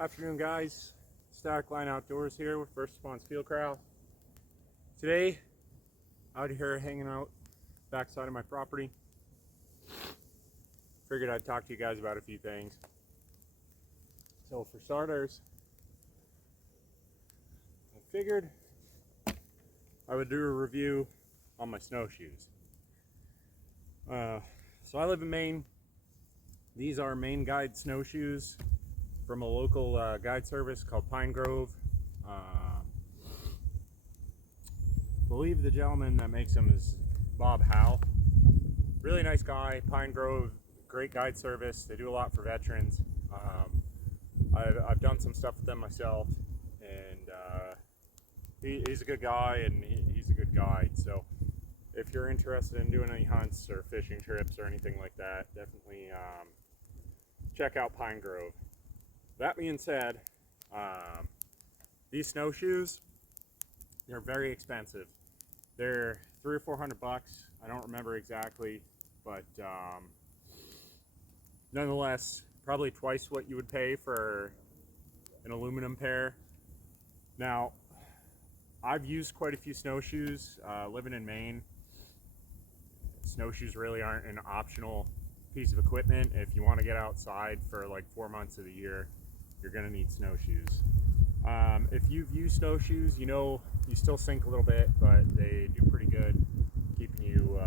Afternoon, guys. Static Line Outdoors here with First Response Field Corral. Today, out here hanging out backside of my property. Figured I'd talk to you guys about a few things. So for starters, I figured I would do a review on my snowshoes. So I live in Maine. These are Maine Guide Snowshoes from a local guide service called Pine Grove. I believe the gentleman that makes them is Bob Howe. Really nice guy. Pine Grove, great guide service. They do a lot for veterans. I've done some stuff with them myself, and he's a good guy, and he's a good guide. So if you're interested in doing any hunts or fishing trips or anything like that, definitely check out Pine Grove. That being said, these snowshoes, they're very expensive. They're $300 or $400. I don't remember exactly, but nonetheless, probably twice what you would pay for an aluminum pair. Now, I've used quite a few snowshoes living in Maine. Snowshoes really aren't an optional piece of equipment. If you want to get outside for like 4 months of the year, you're going to need snowshoes. If you've used snowshoes, you know you still sink a little bit, but they do pretty good keeping you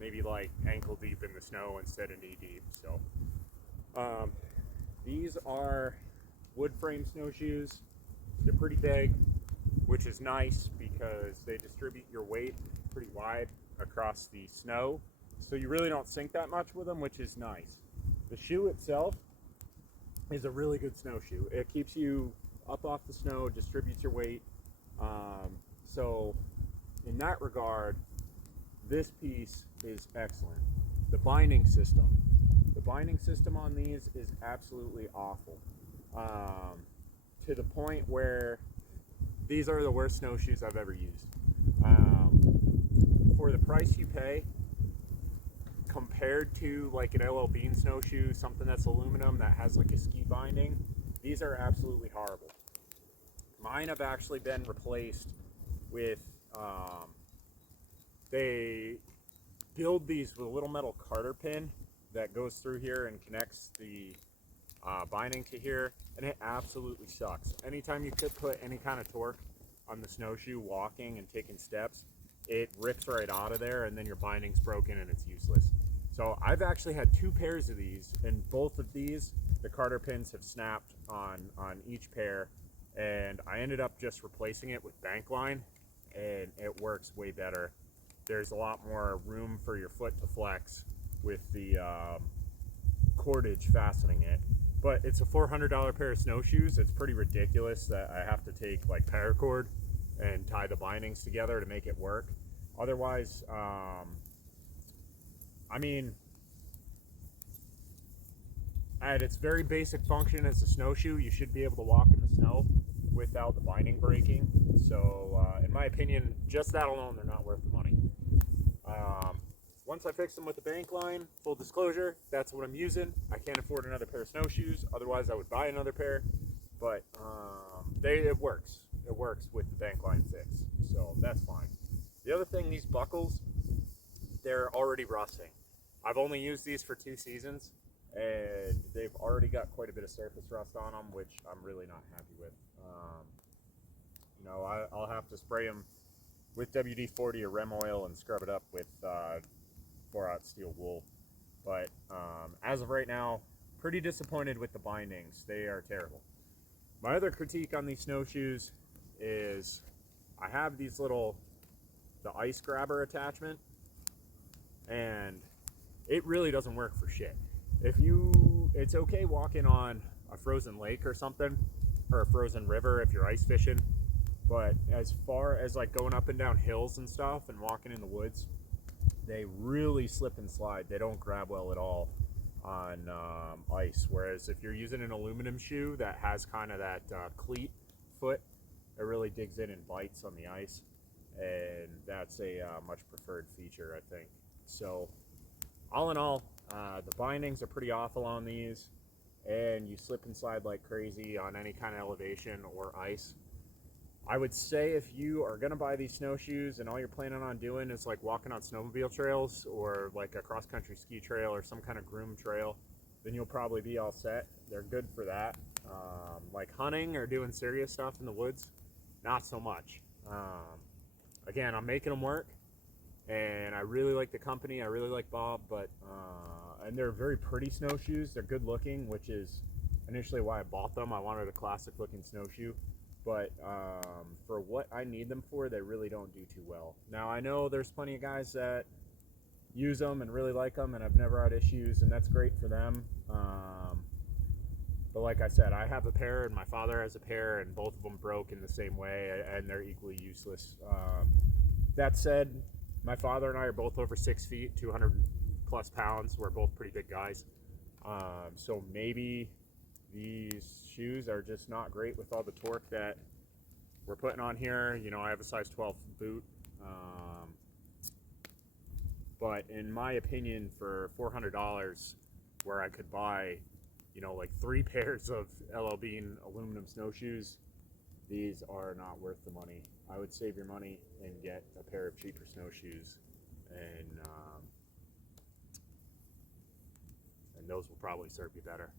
maybe like ankle deep in the snow instead of knee deep. So these are wood frame snowshoes. They're pretty big, which is nice because they distribute your weight pretty wide across the snow, so you really don't sink that much with them, which is nice. The shoe itself is a really good snowshoe. It keeps you up off the snow, distributes your weight. So in that regard, this piece is excellent. The binding system on these is absolutely awful, to the point where these are the worst snowshoes I've ever used. For the price you pay, compared to like an LL Bean snowshoe, something that's aluminum that has like a ski binding, these are absolutely horrible. Mine have actually been replaced with, they build these with a little metal carter pin that goes through here and connects the binding to here, and it absolutely sucks. Anytime you could put any kind of torque on the snowshoe walking and taking steps, it rips right out of there, and then your binding's broken and it's useless. So I've actually had 2 pairs of these, and both of these, the carter pins have snapped on each pair, and I ended up just replacing it with bank line, and it works way better. There's a lot more room for your foot to flex with the cordage fastening it. But it's a $400 pair of snowshoes. It's pretty ridiculous that I have to take like paracord and tie the bindings together to make it work. Otherwise, I mean, at its very basic function as a snowshoe, you should be able to walk in the snow without the binding breaking. So in my opinion, just that alone, they're not worth the money. Once I fix them with the bank line, full disclosure, that's what I'm using. I can't afford another pair of snowshoes. Otherwise, I would buy another pair. But it works. It works with the bank line fix. So that's fine. The other thing, these buckles, they're already rusting. I've only used these for 2 seasons, and they've already got quite a bit of surface rust on them, which I'm really not happy with. I'll have to spray them with WD-40 or Rem oil and scrub it up with 4-aught steel wool. But as of right now, pretty disappointed with the bindings. They are terrible. My other critique on these snowshoes is I have these the ice grabber attachment, and it really doesn't work for shit. It's okay walking on a frozen lake or something, or a frozen river if you're ice fishing, but as far as like going up and down hills and stuff and walking in the woods, they really slip and slide. They don't grab well at all on ice. Whereas if you're using an aluminum shoe that has kind of that cleat foot, it really digs in and bites on the ice, and that's a much preferred feature, I think. So all in all, the bindings are pretty awful on these, and you slip and slide like crazy on any kind of elevation or ice. I would say if you are going to buy these snowshoes and all you're planning on doing is like walking on snowmobile trails or like a cross-country ski trail or some kind of groomed trail, then you'll probably be all set. They're good for that. Like hunting or doing serious stuff in the woods, not so much. Again, I'm making them work, and I really like the company. I really like Bob, but and they're very pretty snowshoes. They're good looking, which is initially why I bought them. I wanted a classic looking snowshoe, but for what I need them for, they really don't do too well. Now, I know there's plenty of guys that use them and really like them, and I've never had issues, and that's great for them. But like I said, I have a pair and my father has a pair, and both of them broke in the same way, and they're equally useless. That said, my father and I are both over 6 feet, 200 plus pounds. We're both pretty big guys. So maybe these shoes are just not great with all the torque that we're putting on here. You know, I have a size 12 boot. But in my opinion, for $400, where I could buy, you know, like 3 pairs of LL Bean aluminum snowshoes, these are not worth the money. I would save your money and get a pair of cheaper snowshoes, and those will probably serve you better.